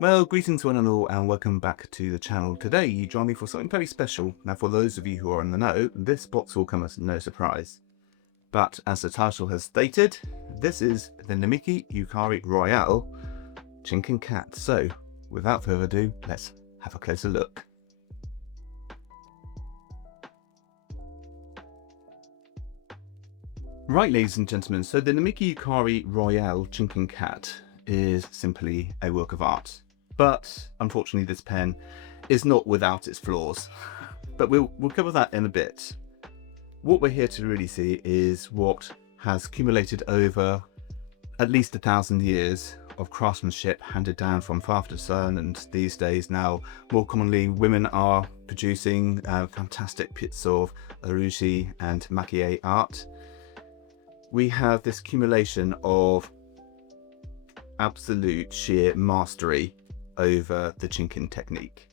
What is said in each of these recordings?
Well, greetings one and all, and welcome back to the channel. Today you join me for something very special. Now, for those of you who are in the know, this box will come as no surprise. But as the title has stated, this is the Namiki Yukari Royale Chinkin cat. So, without further ado, let's have a closer look. Right, ladies and gentlemen, so the Namiki Yukari Royale Chinkin cat is simply a work of art. But unfortunately, this pen is not without its flaws. But we'll cover that in a bit. What we're here to really see is what has accumulated over at least 1,000 years of craftsmanship handed down from father to son, and these days now more commonly women are producing fantastic bits of urushi and makie art. We have this accumulation of absolute sheer mastery over the Chinkin technique,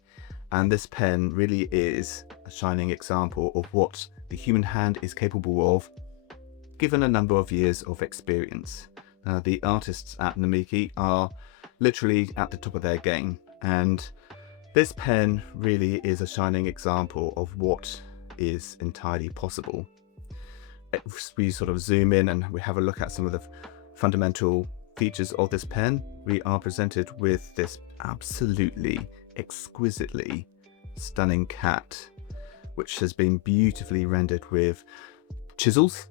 and this pen really is a shining example of what the human hand is capable of given a number of years of experience. The artists at Namiki are literally at the top of their game, and this pen really is a shining example of what is entirely possible. We sort of zoom in and we have a look at some of the fundamental features of this pen. We are presented with this absolutely exquisitely stunning cat, which has been beautifully rendered with chisels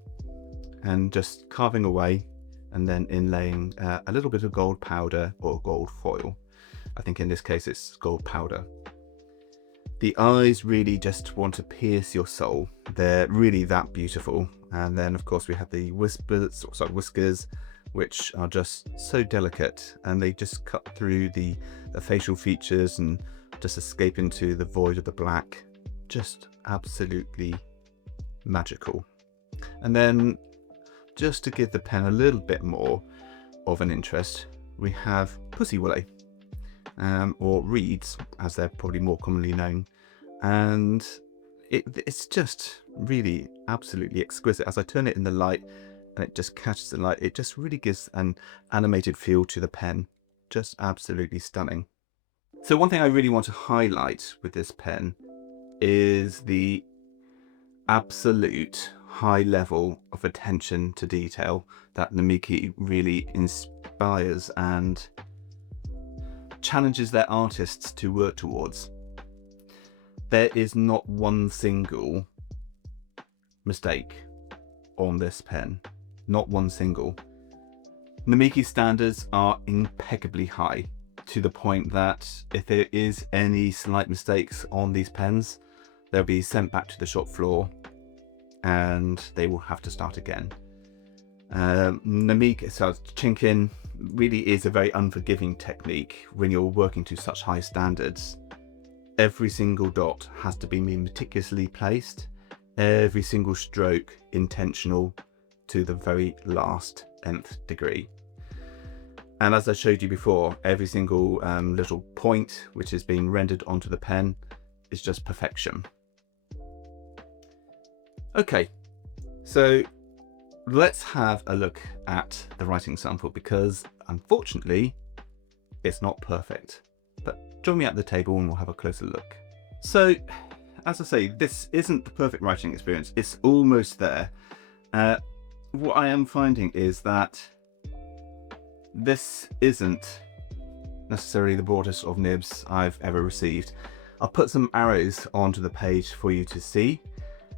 and just carving away and then inlaying a little bit of gold powder or gold foil. I think in this case it's gold powder. The eyes really just want to pierce your soul. They're really that beautiful. And then of course we have the whiskers, which are just so delicate, and they just cut through the facial features and just escape into the void of the black. Just absolutely magical. And then just to give the pen a little bit more of an interest, we have pussy willow, or reeds as they're probably more commonly known, and it's just really absolutely exquisite. As I turn it in the light and it just catches the light, it just really gives an animated feel to the pen. Just absolutely stunning. So one thing I really want to highlight with this pen is the absolute high level of attention to detail that Namiki really inspires and challenges their artists to work towards. There is not one single mistake on this pen. Not one single. Namiki's standards are impeccably high, to the point that if there is any slight mistakes on these pens, they'll be sent back to the shop floor and they will have to start again. Namiki, so Chinkin, really is a very unforgiving technique when you're working to such high standards. Every single dot has to be meticulously placed, every single stroke intentional to the very last nth degree. And as I showed you before, every single little point which is being rendered onto the pen is just perfection. Okay, so let's have a look at the writing sample, because unfortunately it's not perfect. But join me at the table and we'll have a closer look. So as I say, this isn't the perfect writing experience, it's almost there. What I am finding is that this isn't necessarily the broadest of nibs I've ever received. I'll put some arrows onto the page for you to see,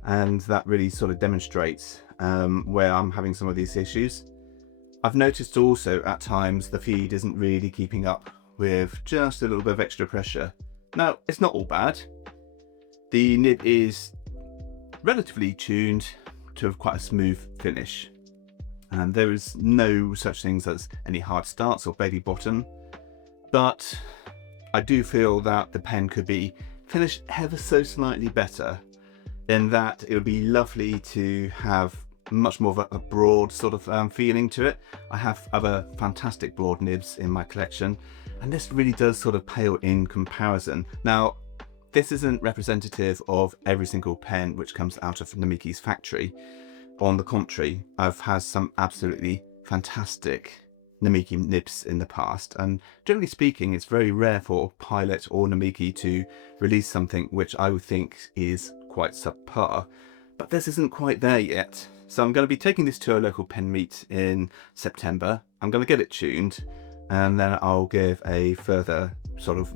and that really sort of demonstrates where I'm having some of these issues. I've noticed also at times the feed isn't really keeping up with just a little bit of extra pressure. Now, it's not all bad. The nib is relatively tuned to quite a smooth finish, and there is no such things as any hard starts or baby bottom, but I do feel that the pen could be finished ever so slightly better, in that it would be lovely to have much more of a broad sort of feeling to it. I have other fantastic broad nibs in my collection, and this really does sort of pale in comparison. Now, this isn't representative of every single pen which comes out of Namiki's factory. On the contrary, I've had some absolutely fantastic Namiki nibs in the past, and generally speaking it's very rare for Pilot or Namiki to release something which I would think is quite subpar, but this isn't quite there yet. So I'm going to be taking this to a local pen meet in September. I'm going to get it tuned, and then I'll give a further sort of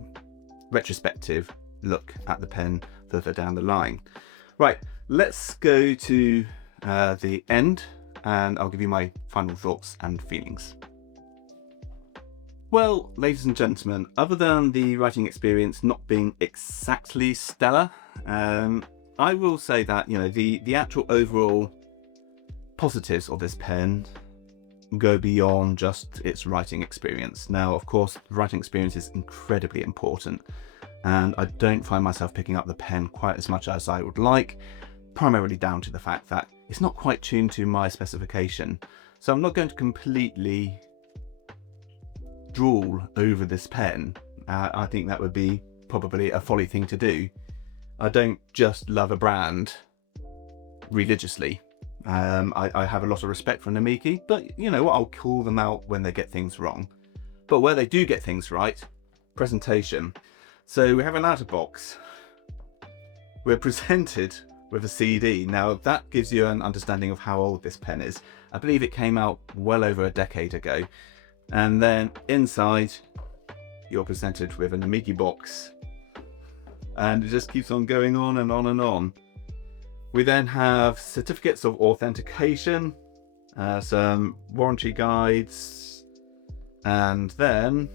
retrospective look at the pen further down the line. Right, let's go to the end, and I'll give you my final thoughts and feelings. Well, ladies and gentlemen, other than the writing experience not being exactly stellar, I will say that, you know, the actual overall positives of this pen go beyond just its writing experience. Now, of course, writing experience is incredibly important, and I don't find myself picking up the pen quite as much as I would like, primarily down to the fact that it's not quite tuned to my specification. So I'm not going to completely drool over this pen. I think that would be probably a folly thing to do. I don't just love a brand religiously. I have a lot of respect for Namiki, but you know what, I'll call them out when they get things wrong. But where they do get things right, presentation. So we have an outer box. We're presented with a CD. Now that gives you an understanding of how old this pen is. I believe it came out well over a decade ago. And then inside, you're presented with a Namiki box. And it just keeps on going on and on and on. We then have certificates of authentication, some warranty guides, and then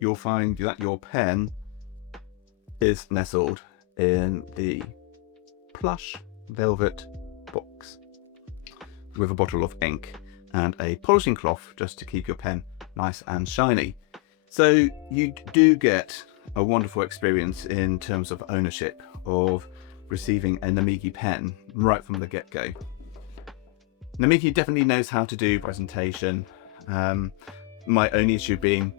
you'll find that your pen is nestled in the plush velvet box with a bottle of ink and a polishing cloth just to keep your pen nice and shiny. So you do get a wonderful experience in terms of ownership of receiving a Namiki pen right from the get-go. Namiki definitely knows how to do presentation. My only issue being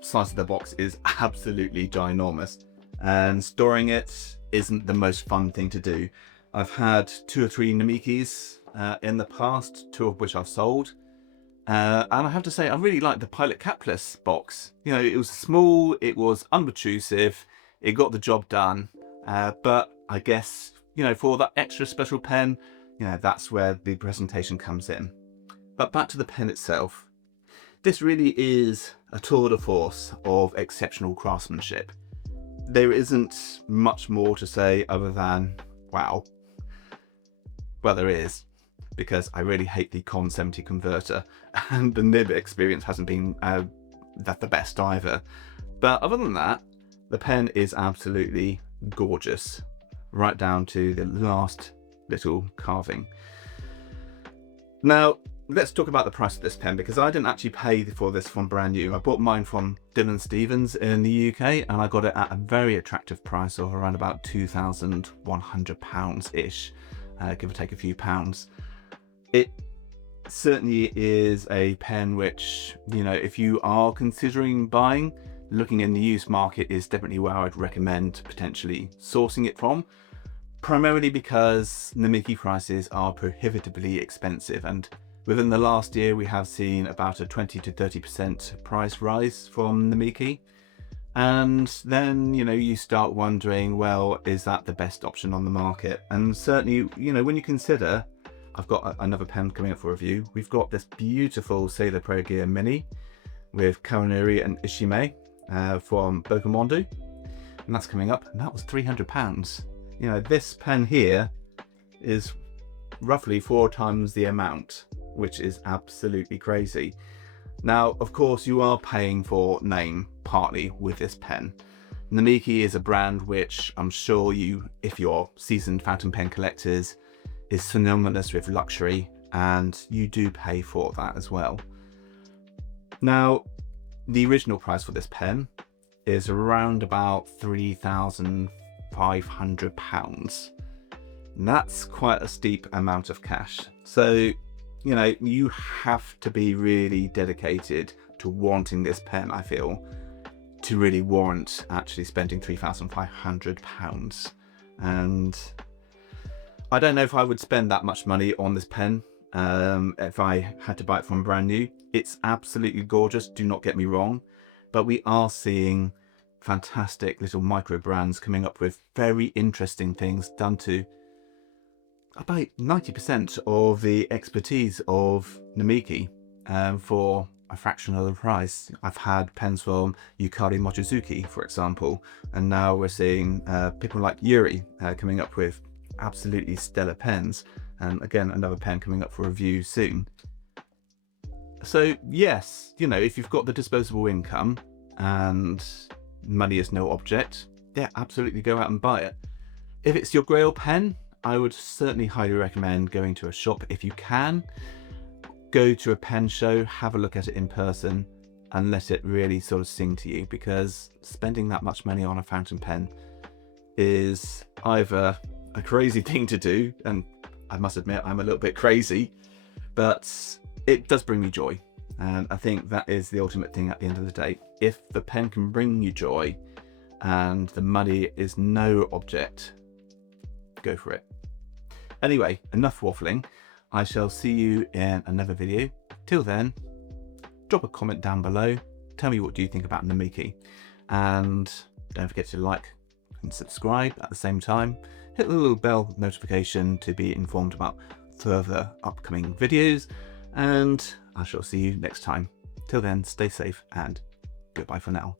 size of the box is absolutely ginormous, and storing it isn't the most fun thing to do. I've had 2 or 3 Namikis in the past, 2 of which I've sold. And I have to say, I really like the Pilot capless box. You know, it was small, it was unobtrusive, it got the job done. But I guess, you know, for that extra special pen, you know, that's where the presentation comes in. But back to the pen itself. This really is a tour de force of exceptional craftsmanship. There isn't much more to say other than, wow. Well, there is, because I really hate the Con 70 converter, and the nib experience hasn't been that the best either. But other than that, the pen is absolutely gorgeous, right down to the last little carving. Now, let's talk about the price of this pen, because I didn't actually pay for this from brand new. I bought mine from Dylan Stevens in the UK, and I got it at a very attractive price of around about £2,100-ish, give or take a few pounds. It certainly is a pen which, you know, if you are considering buying, looking in the used market is definitely where I'd recommend potentially sourcing it from, primarily because Namiki prices are prohibitively expensive, and within the last year we have seen about a 20 to 30% price rise from Namiki. And then, you know, you start wondering, well, is that the best option on the market? And certainly, you know, when you consider, I've got another pen coming up for review. We've got this beautiful Sailor Pro Gear Mini with Kawanuri and Ishime from Bokomondu, and that's coming up, and that was £300. You know, this pen here is roughly 4 times the amount, which is absolutely crazy. Now, of course, you are paying for name partly with this pen. Namiki is a brand which I'm sure you, if you're seasoned fountain pen collectors, is synonymous with luxury, and you do pay for that as well. Now, the original price for this pen is around about £3,500. That's quite a steep amount of cash. So, you know, you have to be really dedicated to wanting this pen, I feel, to really warrant actually spending £3,500. And I don't know if I would spend that much money on this pen if I had to buy it from brand new. It's absolutely gorgeous, do not get me wrong, but we are seeing fantastic little micro brands coming up with very interesting things done to about 90% of the expertise of Namiki for a fraction of the price. I've had pens from Yukari Mochizuki, for example, and now we're seeing people like Yuri coming up with absolutely stellar pens. And again, another pen coming up for review soon. So yes, you know, if you've got the disposable income and money is no object, yeah, absolutely go out and buy it. If it's your grail pen, I would certainly highly recommend going to a shop. If you can, go to a pen show, have a look at it in person, and let it really sort of sing to you, because spending that much money on a fountain pen is either a crazy thing to do, and I must admit I'm a little bit crazy, but it does bring me joy. And I think that is the ultimate thing at the end of the day. If the pen can bring you joy and the money is no object, go for it. Anyway, enough waffling. I shall see you in another video. Till then, drop a comment down below. Tell me what do you think about Namiki. And don't forget to like and subscribe at the same time. Hit the little bell notification to be informed about further upcoming videos. And I shall see you next time. Till then, stay safe and goodbye for now.